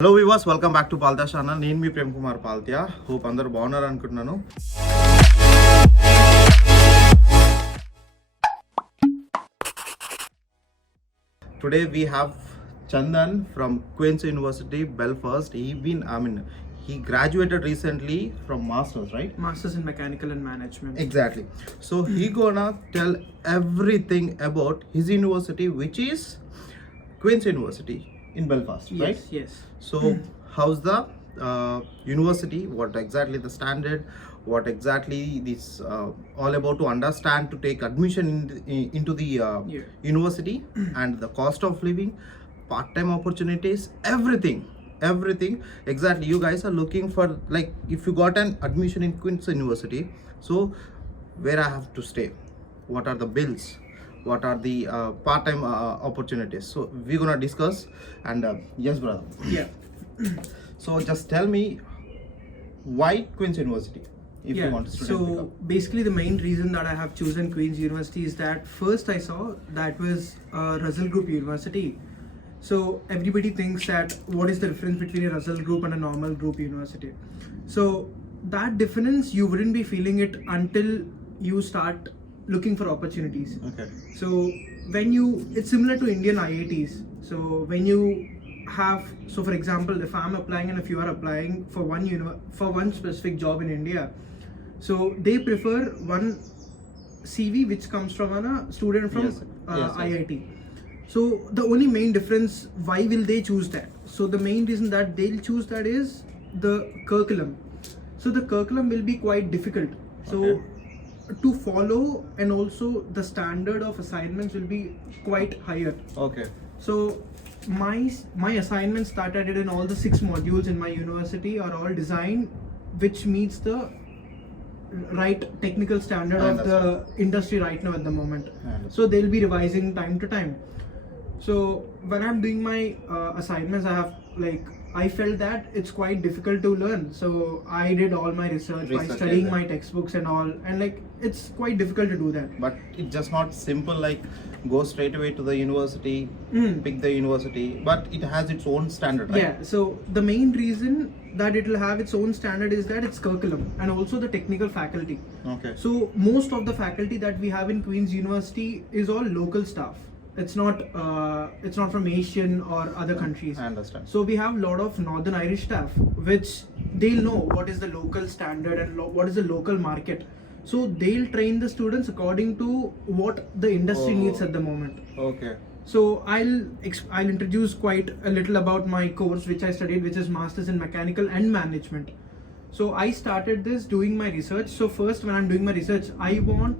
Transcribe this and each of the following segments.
Hello viewers, welcome back to Paltya channel. నేను మీ Prem Kumar Paltya. Hope అందరూ బాగున్నారు అనుకుంటున్నాను. Today we have Chandan from Queen's University, Belfast. He graduated recently from Masters, right? Masters in Mechanical and Management. Exactly. So he gonna tell everything about his university, which is Queen's University in Belfast, right? Yes. So how's the university, what exactly the standard, what exactly this all about to understand to take admission into the university, and the cost of living, part-time opportunities, everything exactly. You guys are looking for, like, if you got an admission in Queen's University, so where I have to stay, what are the bills, what are the part-time opportunities, so we're gonna discuss. And yes brother, Yeah. so just tell me why Queen's University, if you want to student So become. basically the main reason that I have chosen Queen's University is that first I saw that was a Russell Group University. So everybody thinks that what is the difference between a Russell Group and a normal group university. So that difference you wouldn't be feeling it until you start looking for opportunities. Okay. So it's similar to Indian IITs. So when you have, so for example, if I'm applying and if you are applying for one specific job in India, so they prefer one CV which comes from a student from Yes. IIT. So the only main difference, why will they choose that? So the main reason that they'll choose that is the curriculum. So the curriculum will be quite difficult. So to follow, and also the standard of assignments will be quite higher. Okay. So my assignments that I did in all the 6 modules in my university are all designed which meets the right technical standard I of the industry right now at the moment. understand. So they'll be revising time to time. So when I'm doing my assignments, I felt that it's quite difficult to learn. So I did all my research by studying my textbooks and all, and it's quite difficult to do that. But it's just not simple like go straight away to the university, pick the university, but it has its own standard, right? Yeah, so the main reason that it will have its own standard is that it's curriculum and also the technical faculty. Okay. So most of the faculty that we have in Queen's University is all local staff. It's not from Asian or other countries. I understand. So we have a lot of Northern Irish staff, which they'll know what is the local standard and what is the local market. So they'll train the students according to what the industry needs at the moment. Okay. So I'll introduce quite a little about my course which I studied, which is Masters in Mechanical and Management. So I started this doing my research. So first, when I'm doing my research, I want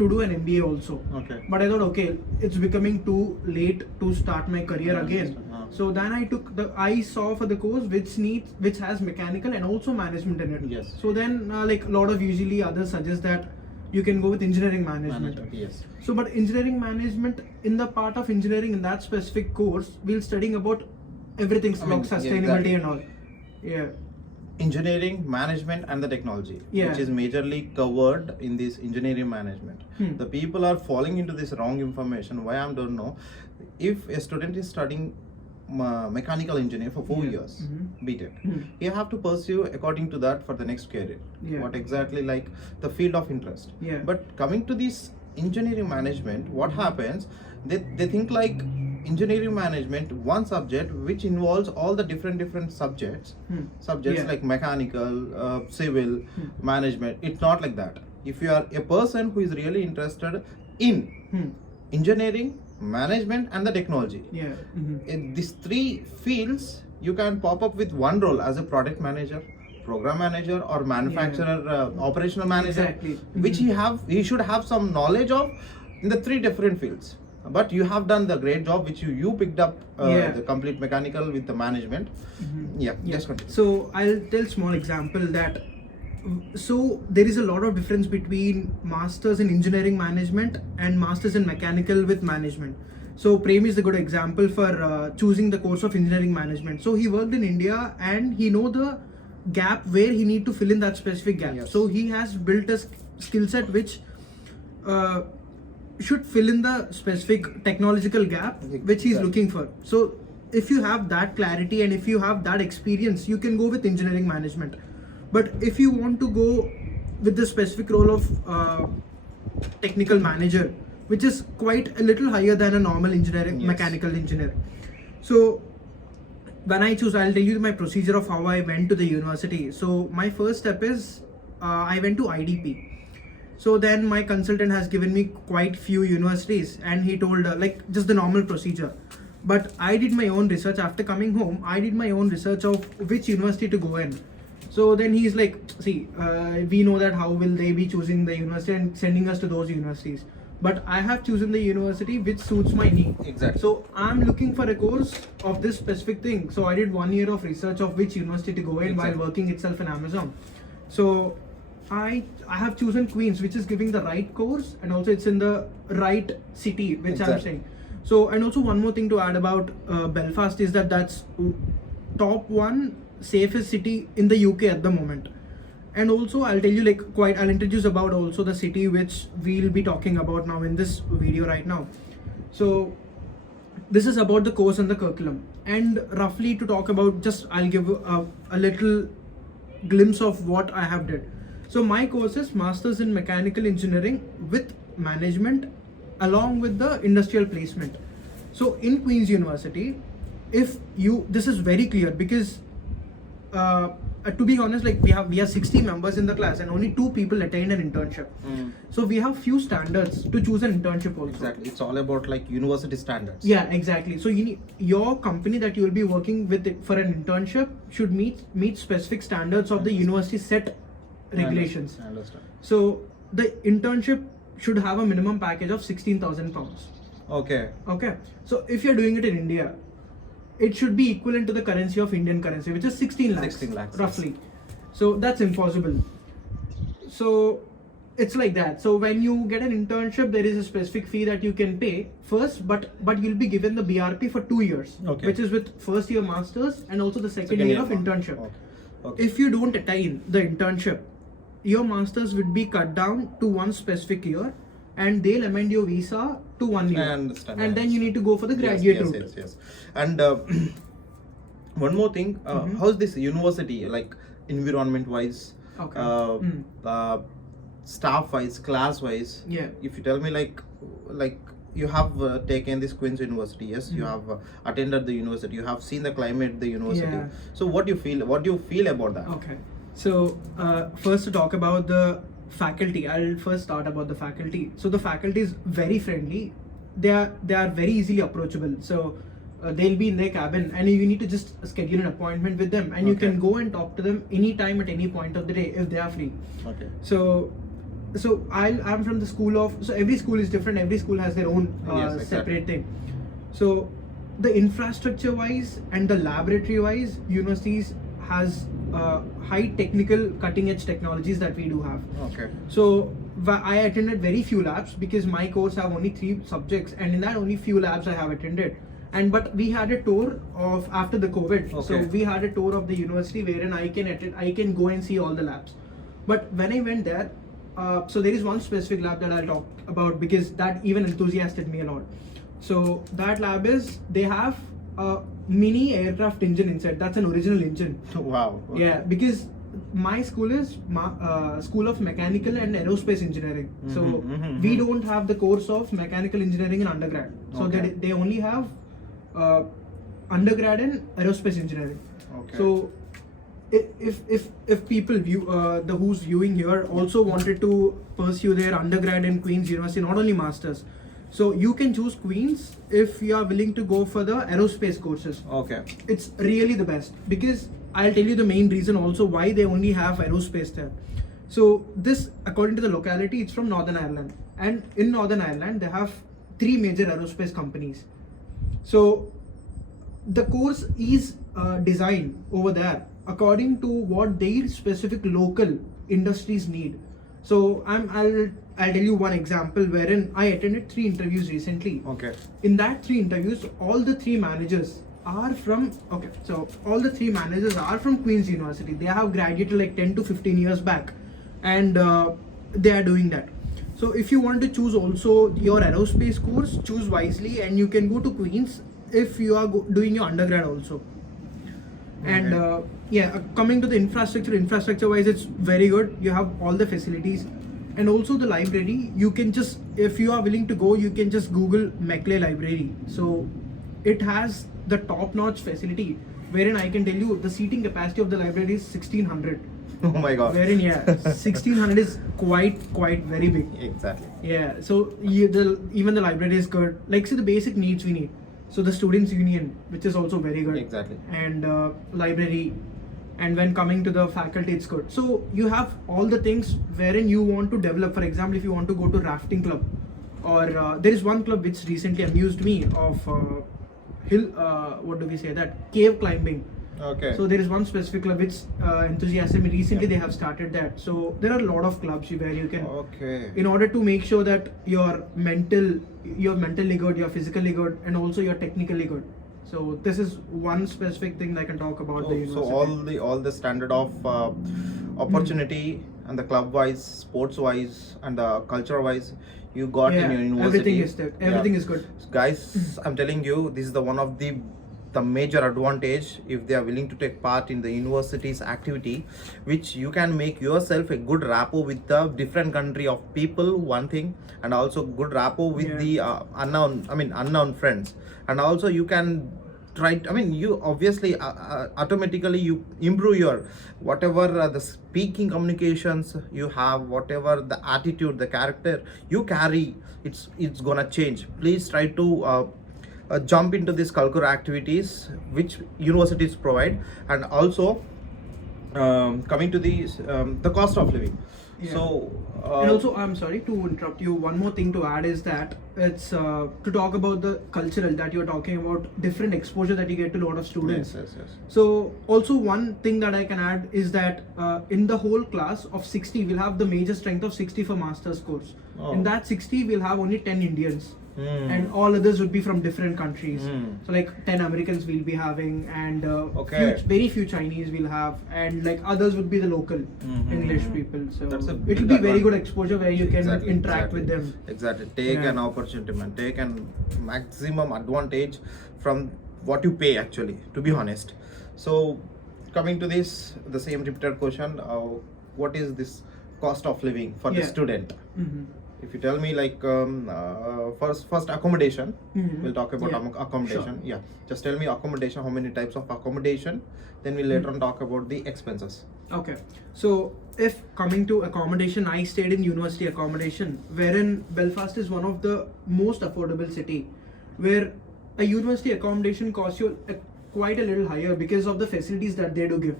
to do an MBA also. Okay. But I thought, okay, it's becoming too late to start my career again. So then I saw for the course which has mechanical and also management in it. Yes. So then a lot of usually others suggest that you can go with engineering management. Yes. So but engineering management, in the part of engineering in that specific course, we're studying about everything like sustainability and all. Yeah. Engineering management and the technology, which is majorly covered in this engineering management. The people are falling into this wrong information. Why I don't know. If a student is studying mechanical engineer for 4 years, BTech, you have to pursue according to that for the next career. What exactly like the field of interest. But coming to this engineering management, what happens, they think like engineering management one subject which involves all the different subjects like mechanical, civil, management. It's not like that. If you are a person who is really interested in engineering, management and the technology, in these 3 fields you can pop up with one role as a product manager, program manager or manufacturer, operational manager. Exactly. Which he should have some knowledge of in the 3 different fields. But you have done the great job which you picked up the complete mechanical with the management. Just continue. So I'll tell small example that so there is a lot of difference between masters in engineering management and masters in mechanical with management. So Prem is a good example for choosing the course of engineering management. So he worked in India and he know the gap where he need to fill in that specific gap. So he has built a skill set which should fill in the specific technological gap which he is looking for. So if you have that clarity and if you have that experience, you can go with engineering management. But if you want to go with the specific role of technical manager, which is quite a little higher than a normal engineering mechanical engineer. So when I choose, I'll tell you my procedure of how I went to the university. So my first step is I went to IDP. So then my consultant has given me quite few universities, and he told like just the normal procedure. But I did my own research after coming home. I did my own research of which university to go in. So then he's like, see, we know that how will they be choosing the university and sending us to those universities. But I have chosen the university which suits my need. Exactly. So I'm looking for a course of this specific thing. So I did 1 year of research of which university to go in while working itself in Amazon. So I have chosen Queen's, which is giving the right course, and also it's in the right city, which I'm saying. So, and also one more thing to add about Belfast is that that's top one safest city in the UK at the moment. And also I'll tell you I'll introduce about also the city which we'll be talking about now in this video right now. So this is about the course and the curriculum, and roughly to talk about, just I'll give a little glimpse of what I have did. So my course is Masters in Mechanical Engineering with Management along with the industrial placement. So in Queen's University, this is very clear because to be honest, like we have 60 members in the class and only 2 people attained an internship. So we have few standards to choose an internship also. Exactly, it's all about like university standards. Yeah, exactly. So you need, your company that you will be working with it for an internship should meet specific standards of the university set regulations. I understand. So the internship should have a minimum package of £16,000. Okay. So if you're doing it in India, it should be equivalent to the currency of Indian currency, which is 16 lakhs roughly. Yes. So that's impossible. So it's like that. So when you get an internship, there is a specific fee that you can pay first, but you'll be given the BRP for 2 years, which is with first year masters and also the second year of internship. If you don't attain the internship, your masters would be cut down to one specific year, and they'll amend your visa to 1 year. I understand. And then you need to go for the graduate route. Yes. And one more thing, how's this university, like environment wise, staff wise, class wise? Yeah. If you tell me like you have taken this Queen's University, yes, you have attended the university, you have seen the climate, the university. Yeah. So what do you feel about that? Okay. So first to talk about the faculty, I'll first start about the faculty. So the faculty is very friendly. They are very easily approachable. So they'll be in their cabin, and you need to just schedule an appointment with them, and you can go and talk to them anytime at any point of the day if they are free. Okay. So I'm from the school of, so every school is different. Every school has their own separate thing. So the infrastructure wise and the laboratory wise, universities has high technical cutting edge technologies that we do have. Okay. So I attended very few labs because my course have only 3 subjects, and in that only few labs I have attended. But we had a tour of after the COVID. Okay. So we had a tour of the university wherein I can go and see all the labs. But when I went there, so there is one specific lab that I'll talk about because that even enthusiasted me a lot. So that lab is, they have a mini aircraft engine inside. That's an original engine. Wow. Okay. Yeah, because my school is School of Mechanical and Aerospace Engineering. So we don't have the course of Mechanical Engineering in undergrad. So they only have undergrad in Aerospace Engineering. Okay. So if people who's viewing here also wanted to pursue their undergrad in Queen's University, not only masters, so you can choose Queen's if you are willing to go for the aerospace courses. Okay. It's really the best, because I'll tell you the main reason also why they only have aerospace there. So this, according to the locality, it's from Northern Ireland, and in Northern Ireland they have 3 major aerospace companies. So the course is designed over there according to what their specific local industries need. So I'll tell you one example wherein I attended 3 interviews recently. Okay. In that 3 interviews, all the 3 managers are from Queen's University. They have graduated like 10 to 15 years back, and they are doing that. So if you want to choose also your aerospace course, choose wisely, and you can go to Queen's if you are doing your undergrad also. And coming to the infrastructure wise, it's very good. You have all the facilities, and also the library. You can just, if you are willing to go, you can just Google Maclay Library. So it has the top-notch facility, wherein I can tell you the seating capacity of the library is 1600. Oh my god. Wherein 1600 is quite very big. Exactly. Yeah. So even the library is good. Like, see, the basic needs we need. So the students' union, which is also very good. Exactly. And library. And when coming to the faculty, it's good. So you have all the things wherein you want to develop. For example, if you want to go to rafting club, or there is one club which recently amused me of cave climbing. Okay. So there is one specific club which enthusiasm. Recently they have started that. So there are a lot of clubs where you can. Okay. In order to make sure that you're mentally good, you're physically good, and also you're technically good. So this is one specific thing I can talk about the university. So all the standard of opportunity and the club wise, sports wise, and the culture wise, you got in your university. Everything is there. Everything is good. Guys, I'm telling you, this is the one of the major advantage if they are willing to take part in the university's activity, which you can make yourself a good rapport with the different country of people, one thing, and also good rapport with the unknown friends, and also you can try. You obviously automatically you improve your whatever the speaking communications you have, whatever the attitude, the character you carry, it's gonna change. Please try to jump into these curricular activities which universities provide. And also coming to the cost of living. So and also, I'm sorry to interrupt you, one more thing to add is that it's to talk about the cultural that you're talking about, different exposure that you get to a lot of students. Yes. So also one thing that I can add is that in the whole class of 60, we'll have the major strength of 60 for master's course. In that 60, we'll have only 10 Indians. And all others would be from different countries. So like 10 Americans we'll be having, and very few Chinese we'll have, and like others would be the local English people. So it will be very good exposure where you can interact with them. Exactly. Take an opportunity, man. Take an maximum advantage from what you pay, actually, to be honest. So coming to this, the same repeated question, what is this cost of living for the student? If you tell me, like, first accommodation, we'll talk about accommodation. Sure. Just tell me accommodation, how many types of accommodation, then we'll later on talk about the expenses. Okay, so if coming to accommodation, I stayed in university accommodation, wherein Belfast is one of the most affordable city, where a university accommodation costs you quite a little higher because of the facilities that they do give.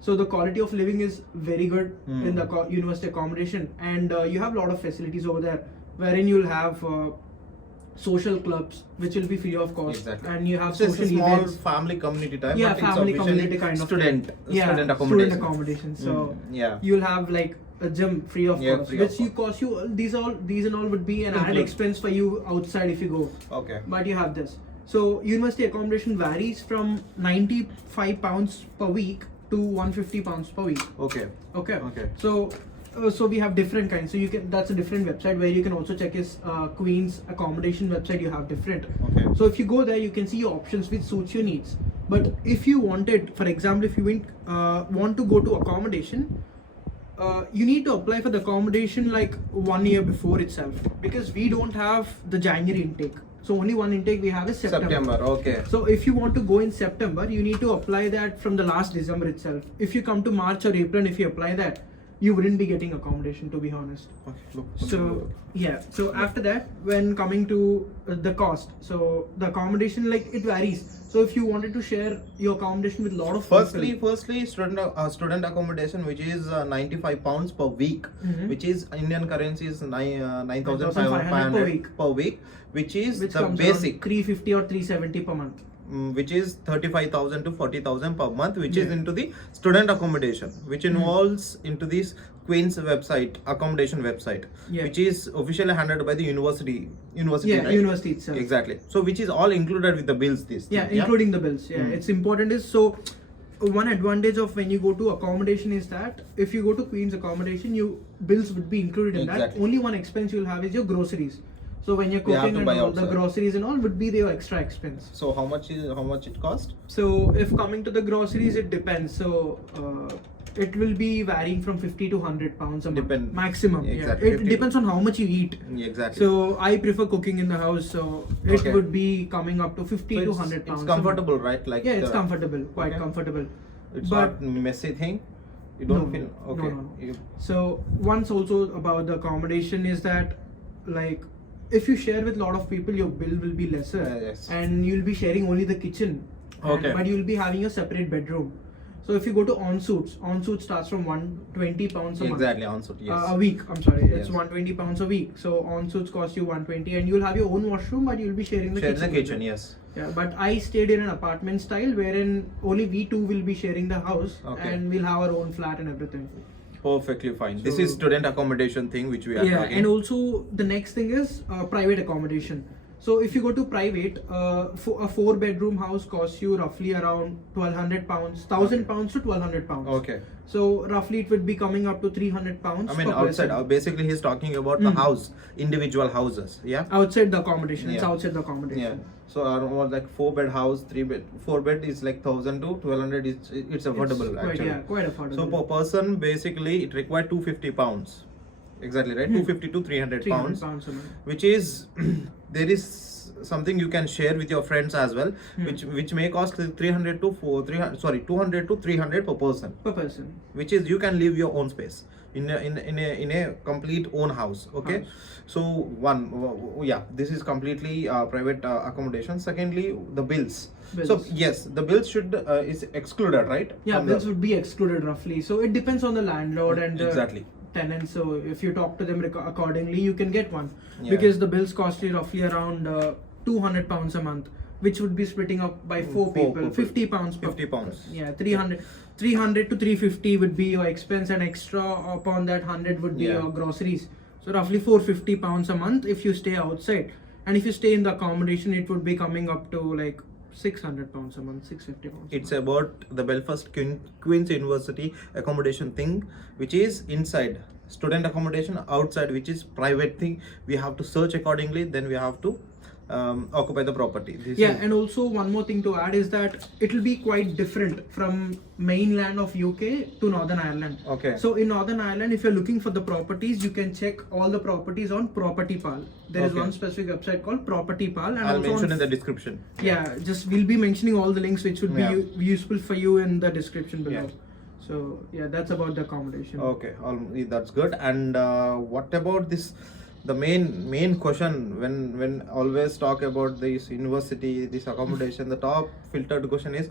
So the quality of living is very good in the university accommodation, and you have a lot of facilities over there, wherein you'll have social clubs, which will be free of cost, and you have social events. Small family community type. Yeah, family community kind of student accommodation. So you'll have like a gym free of cost, which you cost you these and all would be an added expense for you outside if you go. Okay. But you have this. So university accommodation varies from £95 per week to £150 per week. Okay. So we have different kinds. So you can, that's a different website where you can also check is Queen's accommodation website. You have different. Okay. So if you go there, you can see your options which suits your needs. But if you wanted, for example, if you want to go to accommodation, you need to apply for the accommodation like 1 year before itself, because we don't have the January intake. So only one intake we have is September. Okay. So if you want to go in September, you need to apply that from the last December itself. If you come to March or April, if you apply that, you wouldn't be getting accommodation, to be honest. So after that, when coming to the cost, so the accommodation, like, it varies. So if you wanted to share your accommodation with a lot of firstly student accommodation, which is £95 per week, which is Indian currency is 9,500 per week, which the basic 350 or 370 per month. Which is 35,000 to 40,000 per month, which is into the student accommodation, which involves into this Queen's website, accommodation website, which is officially handled by the university. Right? University itself. Exactly. So which is all included with the bills. Including the bills. It's important is, so one advantage of when you go to accommodation is that if you go to Queen's accommodation, bills would be included in that. Only one expense you'll have is your groceries. So when you're They have cooking to and buy all, the outside. groceries and all would be your extra expense. So how much it cost? So if coming to the groceries, it depends. So it will be varying from 50 to 100 pounds a month maximum. Exactly. Yeah, it depends on how much you eat. Yeah, exactly. So I prefer cooking in the house, so it Okay. would be coming up to 50 to 100 pounds. It's comfortable, right? Like Yeah, it's comfortable, quite Okay. comfortable. It's But not messy thing. You don't No, feel no, okay. no, no. You- so once also about the accommodation is that, like, if you share with a lot of people, your bill will be lesser, Yes. and you'll be sharing only the kitchen. Okay. But you'll be having a separate bedroom. So if you go to ensuite starts from 120 pounds a month. Exactly, on-suit, yes. A week, I'm sorry, it's Yes. 120 pounds a week. So ensuite cost you 120, and you'll have your own washroom, but you'll be sharing the Share kitchen. the with kitchen, them. yes. Yeah, but I stayed in an apartment style wherein only we two will be sharing the house, Okay. and we'll have our own flat and everything. Perfectly fine. This So- is student accommodation thing which we are Yeah, talking. and also the next thing is private accommodation. So if you go to private, for a 4-bedroom house costs you roughly around 1,200 pounds, 1,000 pounds to 1,200 pounds. Okay. So roughly it would be coming up to 300 pounds. I mean, per outside, person. basically he's talking about the Mm. house, individual houses, yeah? Outside the accommodation, it's Yeah. outside the Yeah. accommodation. So around like 4-bed house, 3-bed, 4-bed is like 1,000 to 1,200. It's affordable It's quite, actually. yeah, quite affordable. So per person, basically, it required 250 pounds. Exactly right, Hmm. 250 to 300 300 pounds, pounds a month. which is there is something you can share with your friends as well, Hmm. which may cost 200 to 300 per person, Per person. which is you can live your own space in a complete own house. Okay. House. So this is completely private accommodation. Secondly, the bills. So Bills. yes, the bills should is excluded, right? Yeah, From bills the, would be excluded roughly. So it depends on the landlord and the Exactly. tenant. So if you talk to them accordingly, you can get one. Yeah. Because the bills cost you roughly around 200 pounds a month, which would be splitting up by 4 people. 50 pounds. 50 pounds. Yeah, 300 to 350 would be your expense, and extra upon that 100 would be Yeah. your groceries. So roughly 450 pounds a month if you stay outside. And if you stay in the accommodation, it would be coming up to like 600 pounds a month, 650 pounds. It's about the Belfast Queen's University accommodation thing, which is inside student accommodation, outside which is private thing. We have to search accordingly, then we have to occupy the property. This Yeah, is- and also one more thing to add is that it will be quite different from mainland of UK to Northern Ireland. Okay. So in Northern Ireland, if you're looking for the properties, you can check all the properties on Property Pal. There is Okay. one specific website called Property Pal, and I'll also mention on in the description. yeah, just we'll be mentioning all the links which would be Yeah. useful for you in the description below. Yeah. So yeah, that's about the accommodation. Okay, that's good. And what about this? The main question when always talk about this university, this accommodation, the top filtered question is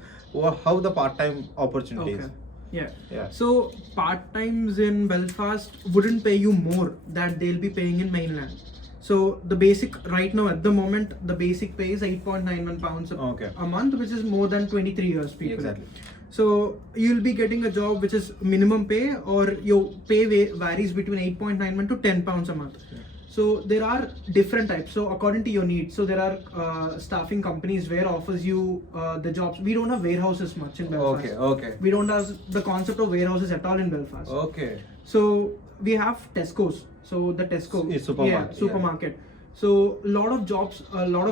how the part-time opportunities. Okay. Yeah. Yeah. So part-times in Belfast wouldn't pay you more than they'll be paying in mainland. So the basic right now at the moment, the basic pay is 8.91 pounds Okay. a month, which is more than 23 years people. Exactly. So you'll be getting a job which is minimum pay, or your pay varies between 8.91 to 10 pounds a month. Yeah. So there are different types. So according to your needs, so there are staffing companies where offers you the jobs. We don't have warehouses much in Belfast. Okay. Okay. We don't have the concept of warehouses at all in Belfast. Okay. So we have Tesco's. So the Tesco It's supermarket, Yeah, supermarket. So a lot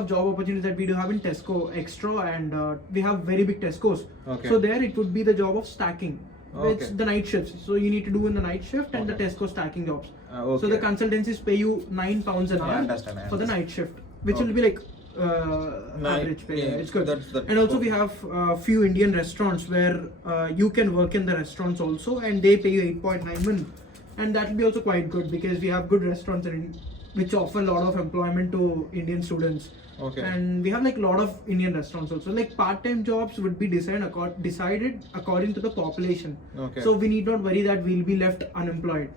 of job opportunities that we do have in Tesco extra, and we have very big Tesco's. Okay. So there it would be the job of stacking. Okay. It's the night shifts. So you need to do in the night shift and the Okay. Tesco stacking jobs. Okay. So the consultancies pay you £9 an I hour understand, I for the understand. night shift, which Okay. will be like Nine- average pay. yeah, It's good. that's And also we okay. have few Indian restaurants where you can work in the restaurants also, and they pay you 8.91, and that will be also quite good because we have good restaurants which offer a lot of employment to Indian students. Okay. And we have like a lot of Indian restaurants also. Like part-time jobs would be decided according to the population. Okay. So we need not worry that we'll be left unemployed.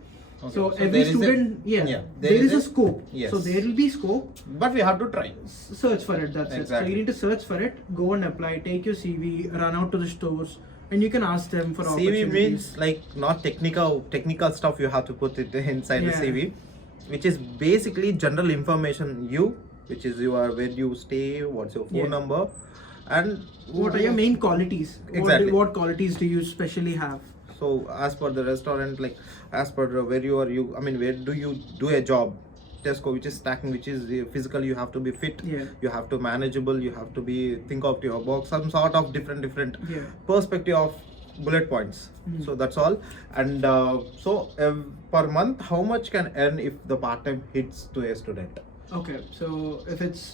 Okay. So So every there is a- student, yeah, there is a scope. Yes. So there will be scope. But we have to try. Search for it. That's it. So Exactly. you need to search for it. Go and apply. Take your CV. Run out to the stores, and you can ask them for CV opportunities. means like not technical stuff. You have to put it inside the Yeah. CV, which is basically general information. Which is where you stay, what's your phone Yeah. number, and What are your main qualities? Exactly. What qualities do you specially have? So as per the restaurant, like as per where you are, I mean, where do you do a job? test score, which is stacking, which is physical. You have to be fit. Yeah. You have to manageable. You have to be think of your box. Some sort of different Yeah. perspective of bullet points. So that's all. And per month, how much can earn if the part-time hits to a student? Okay, so if it's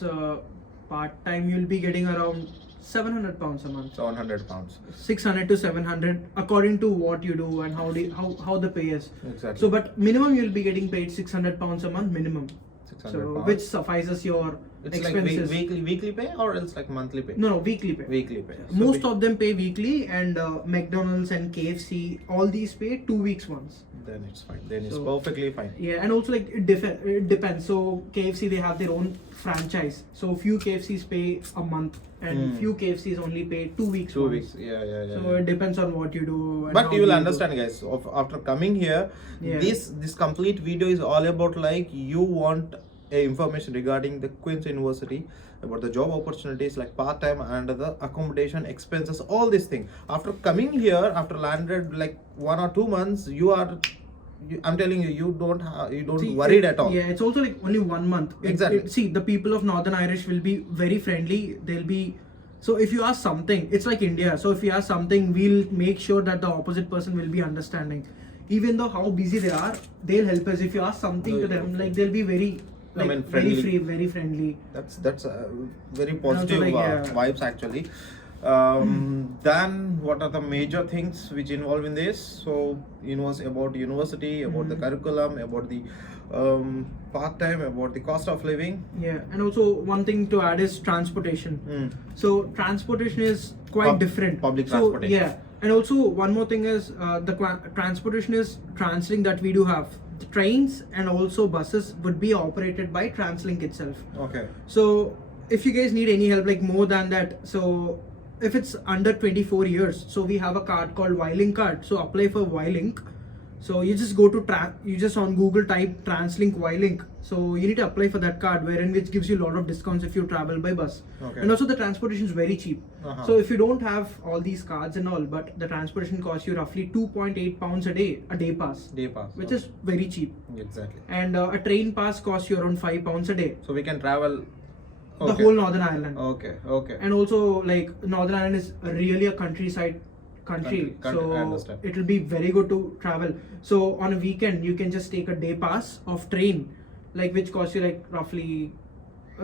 part-time, you'll be getting around 700 pounds a month. 700 pounds. 600 to 700 according to what you do and how the pay is. Exactly. So but minimum you'll be getting paid 600 pounds a month minimum. 600 So pounds. which suffices your It's expenses. like weekly pay or else like monthly pay? No, weekly pay. Weekly pay. So Most of them pay weekly, and McDonald's and KFC, all these pay 2 weeks once. then it's fine. Then it's So- perfectly fine. Yeah, and also like it depends. So KFC, they have their own franchise. So few KFCs pay a month, and few KFCs only pay 2 weeks. 2 once. weeks. Yeah. So it depends on what you do. And But how you will do. understand, guys. After coming here, Yeah. this complete video is all about like you want a information regarding the Queen's University, about the job opportunities like part-time and the accommodation expenses, all these things. After coming here, after landed like 1 or 2 months, I'm telling you, you don't See, worried at all. Yeah, it's also like only 1 month. Exactly. See, the people of Northern Irish will be very friendly. They'll be. So if you ask something, it's like India. So if you ask something, we'll make sure that the opposite person will be understanding. Even though how busy they are, they'll help us. If you ask something to them, like they'll be very, like, very friendly. free, very friendly. That's very also, positive like, yeah. vibes actually. Then what are the major things which involve in this? So about university, about the curriculum, about the part-time, about the cost of living. Yeah, and also one thing to add is transportation. So transportation is quite different. Public So, transportation. yeah, and also one more thing is transportation is TransLink that we do have. The trains and also buses would be operated by TransLink itself. Okay. So if you guys need any help, like more than that, so if it's under 24 years, so we have a card called Y-Link card. So apply for Y-Link. So you just go to you just on Google type TransLink Y-Link. So you need to apply for that card, wherein which gives you a lot of discounts if you travel by bus. Okay. And also the transportation is very cheap. So if you don't have all these cards and all, but the transportation costs you roughly 2.8 pounds a day pass, Day pass. which is very cheap. Exactly. And a train pass costs you around 5 pounds a day. So we can travel. The whole Northern Ireland. Okay. And also like Northern Ireland is really a countryside country, I so understand. it will be very good to travel. So on a weekend you can just take a day pass of train, like which costs you like roughly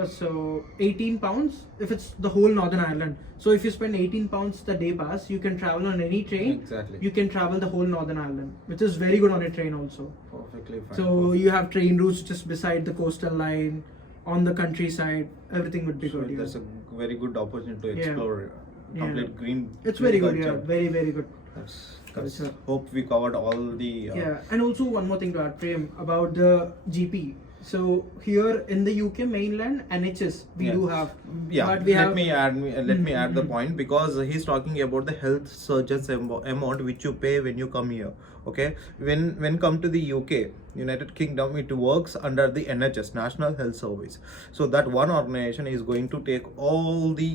so 18 pounds if it's the whole Northern Ireland. So if you spend 18 pounds the day pass, you can travel on any train. Exactly. You can travel the whole Northern Ireland, which is very good on a train also. Perfectly fine. So you have train routes just beside the coastal line, on the countryside, everything would be So good. that's a very good opportunity to Yeah. explore complete green. It's very good, culture. yeah, very, very good. That's Culture. hope we covered all the. Yeah, and also one more thing to add, Prem, about the GP. So here in the UK mainland, NHS we Yeah. do have. Yeah, But we let have, me add the point, because he's talking about the health surgeons amount which you pay when you come here. Okay, when come to the UK, United Kingdom, it works under the NHS, National Health Service. So that one organization is going to take all the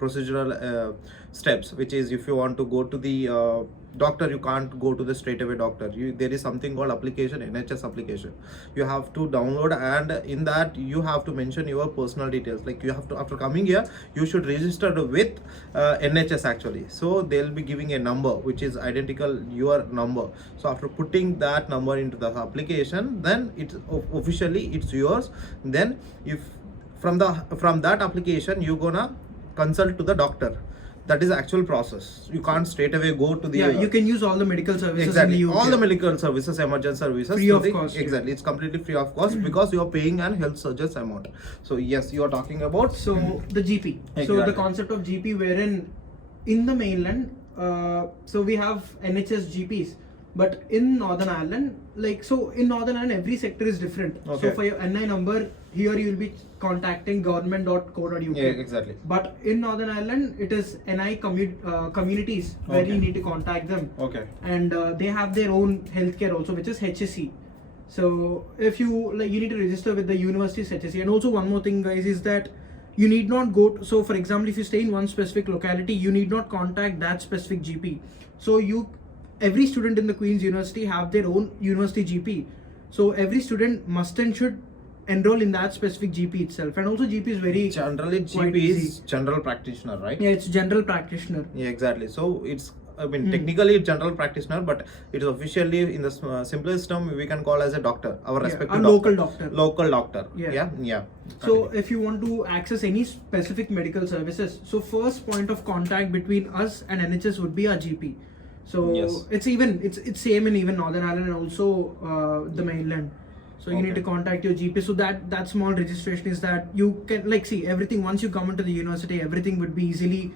procedural steps, which is if you want to go to the doctor, you can't go to the straight away doctor. There is something called application, NHS application. You have to download, and in that you have to mention your personal details. Like you have to, after coming here, you should register with NHS actually. So they'll be giving a number which is identical your number. So after putting that number into the application, then it's officially it's yours. Then if from that application you're gonna consult to the doctor. That is the actual process. You can't straight away go to the. Yeah, you can use all the medical services Exactly. in the UK. All the medical services, emergency services. Free of cost, yeah. Exactly. It's completely free of cost because you are paying an health surgeon's amount. So yes, you are talking about. So the GP. So Exactly. the concept of GP, wherein in the mainland, so we have NHS GPs, but in Northern Ireland, in Northern Ireland every sector is different. Okay. So for your NI number, here you will be contacting government.co.uk. Yeah, exactly. But in Northern Ireland, it is NI communities where Okay. you need to contact them. Okay. And they have their own healthcare also, which is HSE. So if you you need to register with the university's HSE. And also one more thing, guys, is that you need not go so for example, if you stay in one specific locality, you need not contact that specific GP. So every student in the Queen's University have their own university GP. So every student must and should enroll in that specific GP itself, and also GP is very Generally, quite GP is easy. general practitioner, right? Yeah, it's general practitioner. Yeah, exactly. So it's, I mean, technically it's general practitioner, but it is officially in the simplest term we can call as a doctor, our respective a doctor. local doctor. Local doctor. Yeah. Yeah. So if you want to access any specific medical services, so first point of contact between us and NHS would be our GP. So Yes. it's same in even Northern Ireland and also the mainland. So you need to contact your GP. So that small registration is that you can see everything. Once you come into the university, everything would be easily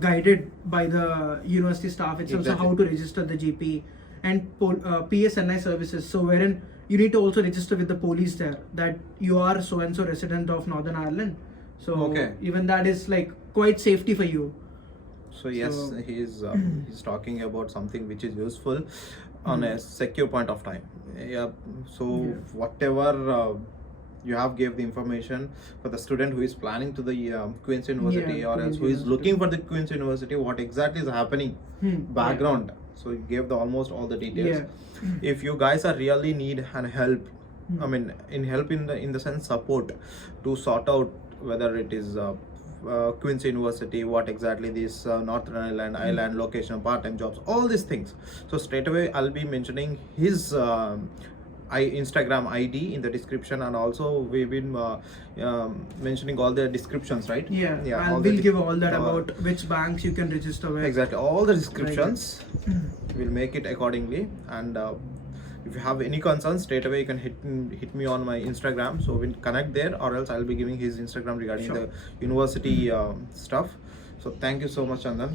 guided by the university staff itself. Exactly. So how to register the GP and PSNI services. So wherein you need to also register with the police there that you are so and so resident of Northern Ireland. So even that is quite safety for you. So yes, he's talking about something which is useful on a secure point of time. Yeah. So whatever you have gave the information for the student who is planning to the Queen's University or else who is looking for the Queen's University, what exactly is happening, background. So you gave almost all the details. If you guys are really need and help, I mean, in the sense support to sort out whether it is Queen's University, what exactly this Northern Ireland location, part-time jobs, all these things. So straight away I'll be mentioning his Instagram ID in the description, and also we've been mentioning all the descriptions, right? Yeah, and we'll give all that about which banks you can register with. Exactly, all the descriptions. We'll make it accordingly, and if you have any concerns, straight away you can hit me on my Instagram, so we'll connect there, or else I'll be giving his Instagram regarding the university stuff. So thank you so much, Chandan.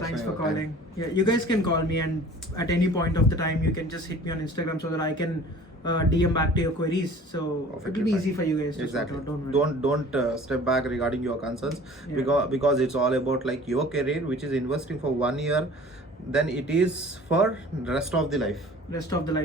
Thanks for calling. Yeah, you guys can call me, and at any point of the time you can just hit me on Instagram so that I can DM back to your queries. So it will be easy for you guys to sort out. Don't step back regarding your concerns, because it's all about your career, which is investing for 1 year, then it is for rest of the life.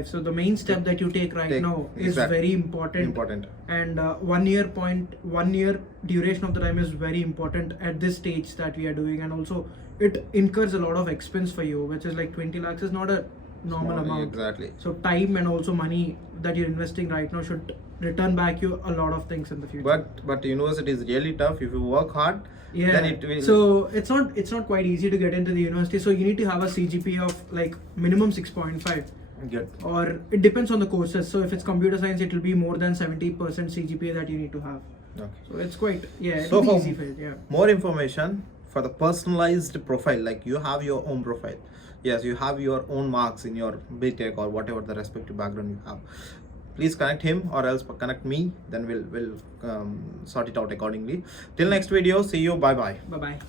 So the main step that you take now is very important. And 1 year duration of the time is very important at this stage that we are doing, and also it incurs a lot of expense for you, which is 20 lakhs is not a normal amount. Exactly. So time and also money that you're investing right now should return back you a lot of things in the future. But university is really tough. If you work hard, then it will. So it's not quite easy to get into the university. So you need to have a CGPA of minimum 6.5. Good. Or it depends on the courses. So if it's computer science, it will be more than 70% CGPA that you need to have. Okay. So it's quite So it'll be easy for it. Yeah. More information for the personalized profile, you have your own profile. Yes, you have your own marks in your BTech or whatever the respective background you have. Please connect him or else connect me. Then we'll sort it out accordingly. Till next video. See you. Bye bye. Bye bye.